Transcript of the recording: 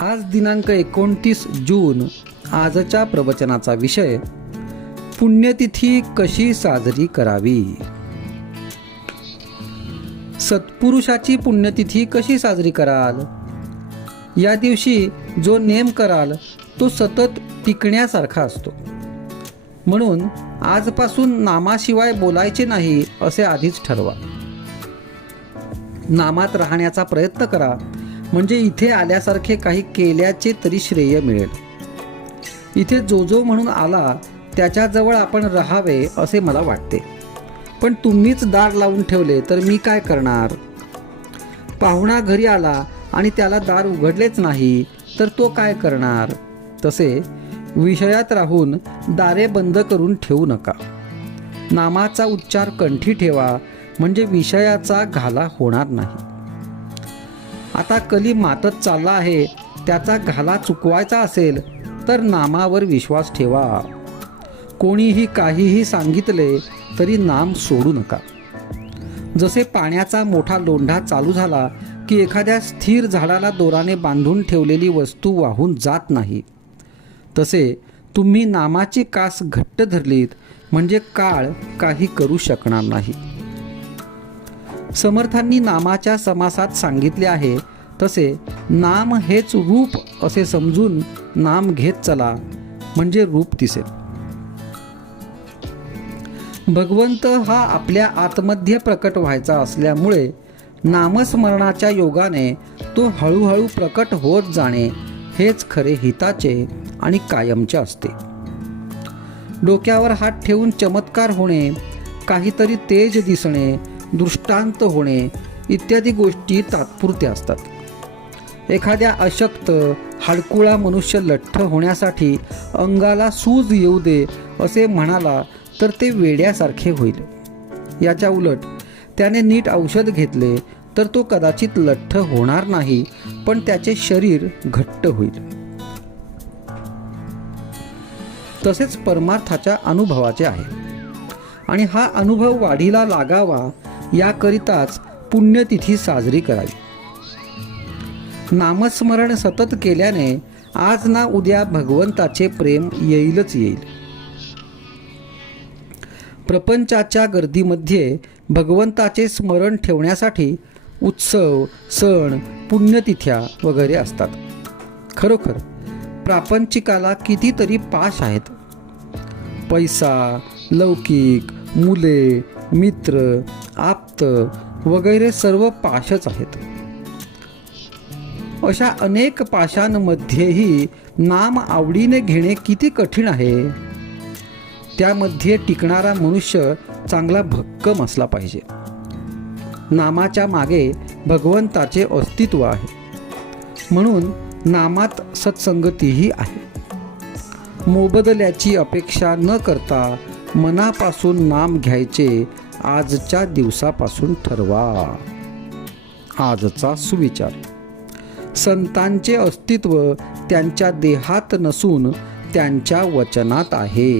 आज दिनांक एकोणतीस जून आजच्या प्रवचनाचा विषय पुण्यतिथी कशी साजरी करावी? सत्पुरुषाची पुण्यतिथी कशी साजरी कराल? या दिवशी जो नेम कराल तो सतत टिकण्यासारखा असतो. म्हणून आजपासून नामाशिवाय बोलायचे नाही असे आधीच ठरवा. नामात राहण्याचा प्रयत्न करा म्हणजे इथे आल्यासारखे काही केल्याचे तरी श्रेय मिळेल. इथे जो जो म्हणून आला त्याच्याजवळ आपण राहावे असे मला वाटते. पण तुम्हीच दार लावून ठेवले तर मी काय करणार? पाहुणा घरी आला आणि त्याला दार उघडलेच नाही तर तो काय करणार? तसे विषयात राहून दारे बंद करून ठेवू नका. नामाचा उच्चार कंठी ठेवा म्हणजे विषयाचा घाला होणार नाही. आता कली मातत चालला आहे त्याचा घाला चुकवायचा असेल तर नामावर विश्वास ठेवा. कोणीही काहीही सांगितले तरी नाम सोडू नका. जसे पाण्याचा मोठा लोंढा चालू झाला की एखाद्या स्थिर झाडाला दोराने बांधून ठेवलेली वस्तू वाहून जात नाही. तसे तुम्ही नामाची कास घट्ट धरलीत म्हणजे काळ काही करू शकणार नाही. समर्थांनी नामाच्या समासात सांगितले आहे तसे नाम हेच रूप असे समजून नाम घेत चला म्हणजे रूप दिसेल भगवंत हा आपल्या आतमध्ये प्रकट व्हायचा असल्यामुळे नामस्मरणाच्या योगाने तो हळूहळू प्रकट होत जाणे हेच खरे हिताचे आणि कायमचे असते. डोक्यावर हात ठेवून चमत्कार होणे काहीतरी तेज दिसणे दृष्टांत होणे इत्यादी गोष्टी तात्पुरत्या असतात. एखाद्या अशक्त हाडकुळा मनुष्य लठ्ठ होण्यासाठी अंगाला सूज येऊ दे असे म्हणाला तर ते वेड्यासारखे होईल. याच्या उलट त्याने नीट औषध घेतले तर तो कदाचित लठ्ठ होणार नाही पण त्याचे शरीर घट्ट होईल. तसेच परमार्थाच्या अनुभवाचे आहे. आणि हा अनुभव वाढीला लागावा याकरिताच पुण्यतिथी साजरी करावी. नामस्मरण सतत केल्याने आज ना उद्या भगवंताचे प्रेम येईलच येईल. प्रपंचाच्या गर्दीमध्ये भगवंताचे स्मरण ठेवण्यासाठी उत्सव सण पुण्यतिथ्या वगैरे असतात. खरोखर प्रापंचिकाला कितीतरी पाश आहेत. पैसा लौकिक मुले मित्र आप्त वगैरे सर्व पाशच आहेत. अशा अनेक पाशांमध्येही नाम आवडीने घेणे किती कठीण आहे? त्यामध्ये टिकणारा मनुष्य चांगला भक्कम असला पाहिजे. नामाच्या मागे भगवंताचे अस्तित्व आहे. म्हणून नामात सत्संगतीही आहे. मोबदल्याची अपेक्षा न करता मनापासून नाम घ्यायचे आजच्या दिवसापासून ठरवा. आजचा सुविचार. संतांचे अस्तित्व त्यांच्या देहात नसून त्यांच्या वचनात आहे.